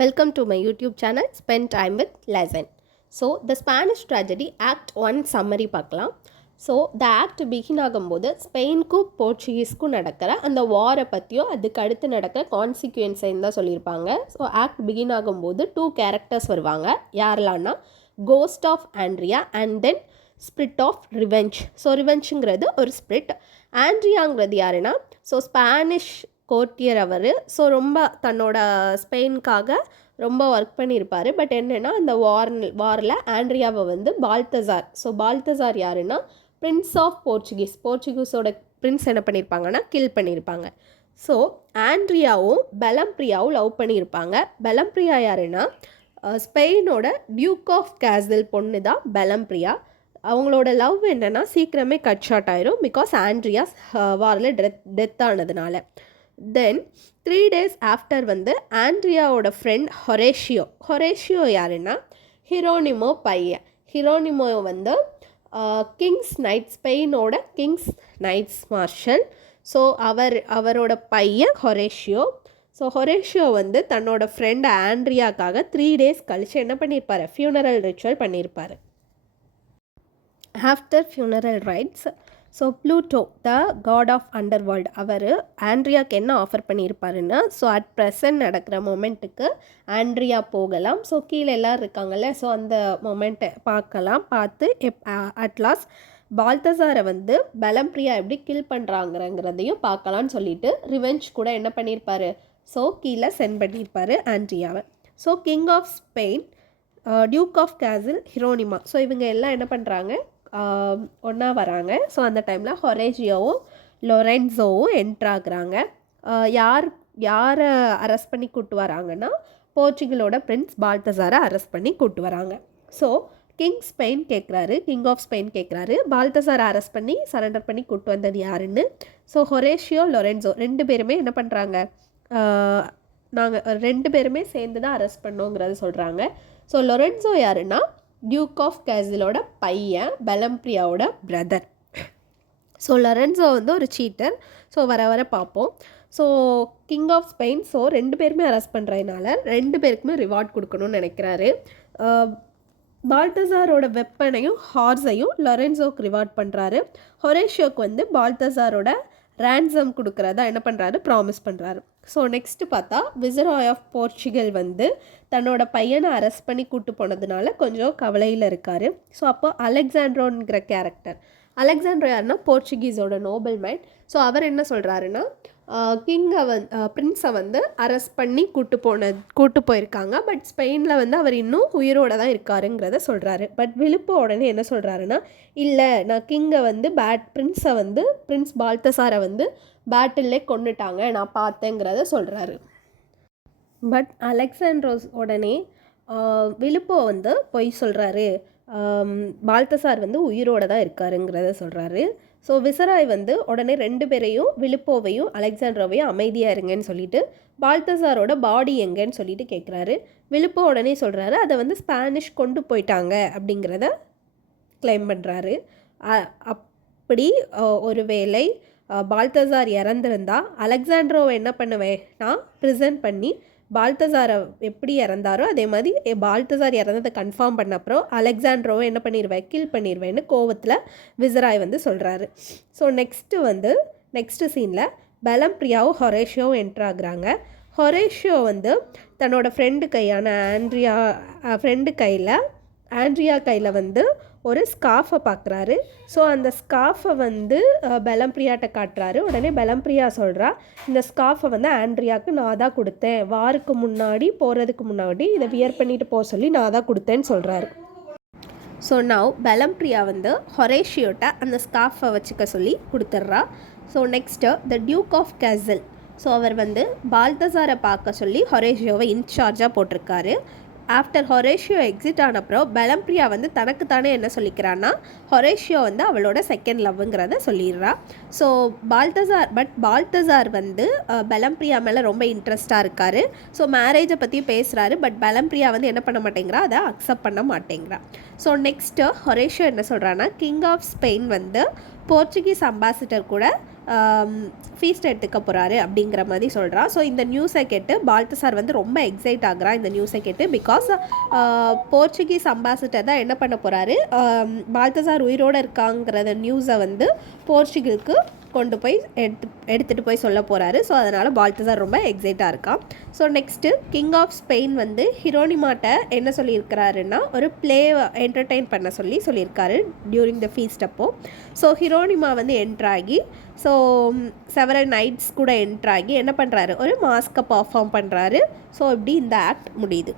Welcome to my YouTube channel Spend Time with Lesson. So, the Spanish Tragedy Act 1 summary பார்க்கலாம். So the act begin ஆகும்போது ஸ்பெயினுக்கும் போர்ச்சுகீஸ்க்கும் நடக்கிற அந்த வாரை பற்றியும் அதுக்கு அடுத்து நடக்கிற கான்சிக்வன்ஸையும் தான் சொல்லியிருப்பாங்க. ஸோ ஆக்ட் பிகின் ஆகும்போது 2 கேரக்டர்ஸ் வருவாங்க. யாரெல்லாம்னா ghost of Andrea and then spirit of revenge. So ரிவெஞ்சுங்கிறது ஒரு ஸ்பிரிட். ஆண்ட்ரியாங்கிறது யாருன்னா ஸ்பானிஷ் கோர்ட்டியர் அவர். ஸோ ரொம்ப தன்னோட ஸ்பெயினுக்காக ரொம்ப ஒர்க் பண்ணியிருப்பார். பட் என்னென்னா அந்த வாரில் ஆண்ட்ரியாவை பால்தசார் யாருன்னா பிரின்ஸ் ஆஃப் போர்ச்சுகீஸோட பிரின்ஸ் என்ன பண்ணியிருப்பாங்கன்னா கில் பண்ணியிருப்பாங்க. ஸோ ஆண்ட்ரியாவும் பெலம்ப்ரியாவும் லவ் பண்ணியிருப்பாங்க. பெலம்ப்ரியா யாருன்னா ஸ்பெயினோட டியூக் ஆஃப் கேசல் பொண்ணு தான் பெலம்ப்ரியா. அவங்களோட லவ் என்னென்னா சீக்கிரமே கட் ஷார்ட் ஆயிரும், பிகாஸ் ஆண்ட்ரியா வாரில் டெத் ஆனதுனால. தென் 3 days ஆஃப்டர் ஆண்ட்ரியாவோட ஃப்ரெண்ட் ஹொரேஷியோ யாருன்னா ஹிரோனிமோ பையன். ஹிரோனிமோ கிங்ஸ் நைட், ஸ்பெயினோட கிங்ஸ் நைட்ஸ் மார்ஷல். ஸோ அவரோட பையன் ஹொரேஷியோ. ஸோ ஹொரேஷியோ தன்னோட ஃப்ரெண்ட் ஆண்ட்ரியாக்காக 3 days கழிச்சு என்ன பண்ணியிருப்பார், ஃபியூனரல் ரிச்சுவல் பண்ணியிருப்பார். After funeral rites, so Pluto the god of underworld அவர் ஆண்ட்ரியாவுக்கு என்ன ஆஃபர் பண்ணியிருப்பாருன்னா, ஸோ அட் ப்ரெசன்ட் நடக்கிற மொமெண்ட்டுக்கு ஆண்ட்ரியா போகலாம். ஸோ கீழே எல்லோரும் இருக்காங்கல்ல, ஸோ அந்த மொமெண்ட்டை பார்த்து அட்லாஸ் பால்தசாரை பெலம்ப்ரியா எப்படி கில் பண்ணுறாங்கிறதையும் பார்க்கலான்னு சொல்லிட்டு ரிவெஞ்ச் கூட என்ன பண்ணியிருப்பார், ஸோ கீழே சென்ட் பண்ணியிருப்பார் ஆண்ட்ரியாவை. So king of Spain, duke of Castile, Hieronimo, so இவங்க எல்லாம் என்ன பண்ணுறாங்க, ஒன்றா வராங்க. ஸோ அந்த டைமில் ஹொரேஷியோவும் லொரென்ஸோவும் என்ட்ராகிறாங்க. யாரை அரெஸ்ட் பண்ணி கூட்டு வராங்கன்னா போர்ச்சுகலோட பிரின்ஸ் பால்தசாரை அரெஸ்ட் பண்ணி கூட்டு வராங்க. ஸோ கிங் ஆஃப் ஸ்பெயின் கேட்குறாரு பால்தசாரை அரெஸ்ட் பண்ணி சரண்டர் பண்ணி கூட்டு வந்தது யாருன்னு. ஸோ ஹொரேஷியோ லொரென்ஸோ 2 பேருமே என்ன பண்ணுறாங்க, நாங்கள் 2 பேருமே சேர்ந்து தான் அரெஸ்ட் பண்ணோங்கிறத சொல்கிறாங்க. ஸோ லொரென்ஸோ யாருன்னா டியூக் ஆஃப் கேசலோட பையன், பெலம்ப்ரியாவோட பிரதர். ஸோ லொரென்ஸோ ஒரு சீட்டர். ஸோ வர பார்ப்போம். So king of Spain, so 2 பேருமே அரெஸ்ட் பண்ணுறதுனால 2 பேருக்குமே ரிவார்ட் கொடுக்கணும்னு நினைக்கிறாரு. பால்தசாரோட வெப்பனையும் ஹார்ஸையும் லொரென்ஸோக்கு ரிவார்ட் பண்ணுறாரு. ஹொரேஷியோக்கு பால்தசாரோட ரேன்சம் கொடுக்குறதா என்ன பண்ணுறாரு, ப்ராமிஸ் பண்ணுறாரு. ஸோ நெக்ஸ்ட்டு பார்த்தா விசராய் ஆஃப் போர்ச்சுகல் தன்னோட பையனை அரெஸ்ட் பண்ணி கூட்டு போனதுனால கொஞ்சம் கவலையில் இருக்கார். ஸோ அப்போ அலெக்சாண்ட்ரோங்கிற கேரக்டர், அலெக்சாண்ட்ரோ யாருன்னா போர்ச்சுகீஸோட நோபல் மைண்ட். ஸோ அவர் என்ன சொல்கிறாருன்னா பிரின்ஸை அரெஸ்ட் பண்ணி கூட்டு போயிருக்காங்க. பட் ஸ்பெயினில் அவர் இன்னும் உயிரோடு தான் இருக்காருங்கிறத சொல்கிறாரு. பட் விழுப்பு உடனே என்ன சொல்கிறாருன்னா, இல்லை நான் கிங்கை பிரின்ஸ் பால்தசாரை பேட்டில்லே கொண்டுட்டாங்க, நான் பார்த்தேங்கிறத சொல்கிறாரு. பட் அலெக்சாண்ட்ரோஸ் உடனே விழுப்போ பொய் சொல்கிறாரு, பால்தசார் உயிரோடு தான் இருக்காருங்கிறத சொல்கிறாரு. ஸோ விசராய் உடனே 2 பேரையும், விழுப்போவையும் அலெக்சாண்ட்ரோவையும் அமைதியாக இருங்கன்னு சொல்லிட்டு பால்தசாரோட பாடி எங்கன்னு சொல்லிட்டு கேட்குறாரு. விழுப்போ உடனே சொல்கிறாரு அதை ஸ்பானிஷ் கொண்டு போயிட்டாங்க அப்படிங்கிறத கிளைம் பண்ணுறாரு. அப்படி ஒரு வேளை பால்தசார் இறந்துருந்தா அலெக்சாண்ட்ரோவை என்ன பண்ணுவேன்னா ப்ரிசன்ட் பண்ணி பால்தசாரை எப்படி இறந்தாரோ அதே மாதிரி பால்தசார் இறந்ததை கன்ஃபார்ம் பண்ண அப்புறம் அலெக்சாண்ட்ரோவை என்ன பண்ணிடுவேன், கில் பண்ணிடுவேன்னு கோவத்தில் விசராய் சொல்கிறாரு. ஸோ நெக்ஸ்ட்டு சீனில் பெலம்ப்ரியாவும் ஹொரேஷியோவும் என்ட்ராகிறாங்க. ஹொரேஷியோ தன்னோட ஃப்ரெண்டு கையான ஆண்ட்ரியா கையில் ஒரு ஸ்கார்ஃபை பார்க்குறாரு. ஸோ அந்த ஸ்கார்ஃபை பெலம்ப்ரியாட்ட காட்டுறாரு. உடனே பெலம்ப்ரியா சொல்கிறா, இந்த ஸ்கார்ஃபை ஆண்ட்ரியாவுக்கு நான் தான் கொடுத்தேன், வாருக்கு போகிறதுக்கு முன்னாடி இதை வியர் பண்ணிட்டு போக சொல்லி நான் தான் கொடுத்தேன்னு சொல்கிறாரு. ஸோ நவ் பெலம்ப்ரியா ஹொரேஷியோட்ட அந்த ஸ்கார்ஃபை வச்சுக்க சொல்லி கொடுத்துட்றா. So next the duke of Castile, so அவர் பால்தசாரை பார்க்க சொல்லி ஹொரேஷியோவை இன்சார்ஜாக போட்டிருக்காரு. ஆஃப்டர் ஹொரேஷியோ எக்ஸிட் ஆனப்பறம் பெலம்ப்ரியா தனக்குத்தானே என்ன சொல்லிக்கிறான்னா ஹொரேஷியோ அவளோட செகண்ட் லவ்ங்கிறத சொல்லிடுறா. ஸோ பால்தசார் பெலம்ப்ரியா மேலே ரொம்ப இன்ட்ரெஸ்டாக இருக்கார். ஸோ மேரேஜை பற்றி பேசுகிறாரு. பட் பெலம்ப்ரியா என்ன பண்ண மாட்டேங்கிறா, அதை அக்செப்ட் பண்ண மாட்டேங்கிறா. ஸோ நெக்ஸ்ட்டு ஹொரேஷியோ என்ன சொல்கிறான்னா king of Spain Portuguese ambassador கூட ஃபீஸ்ட் எடுத்துக்க போகிறாரு அப்படிங்கிற மாதிரி சொல்கிறா. ஸோ இந்த நியூஸை கேட்டு பால்தசார் வந்து ரொம்ப எக்ஸைட் ஆகுறான் இந்த நியூஸை கேட்டு. பிகாஸ் போர்ச்சுகீஸ் அம்பாசிடர் தான் என்ன பண்ண போகிறாரு, பால்தசார் உயிரோடு இருக்காங்கிறத நியூஸை வந்து போர்ச்சுகலுக்கு கொண்டு போய் எடுத்துகிட்டு போய் சொல்ல போகிறாரு. ஸோ அதனால் பால்தசார் ரொம்ப எக்ஸைட்டாக இருக்கான். So next king of Spain வந்து ஹிரோனிமாட்ட என்ன சொல்லியிருக்கிறாருன்னா ஒரு ப்ளேவை என்டர்டெயின் பண்ண சொல்லியிருக்காரு டியூரிங் த ஃபீஸ்ட் அப்போது. ஸோ ஹிரோனிமா வந்து என்ட்ராகி ஸோ செவரல் நைட்ஸ் கூட என்ட்ராகி என்ன பண்ணுறாரு, ஒரு மாஸ்கை பர்ஃபார்ம் பண்ணுறாரு. ஸோ இப்படி இந்த ஆக்ட் முடியுது.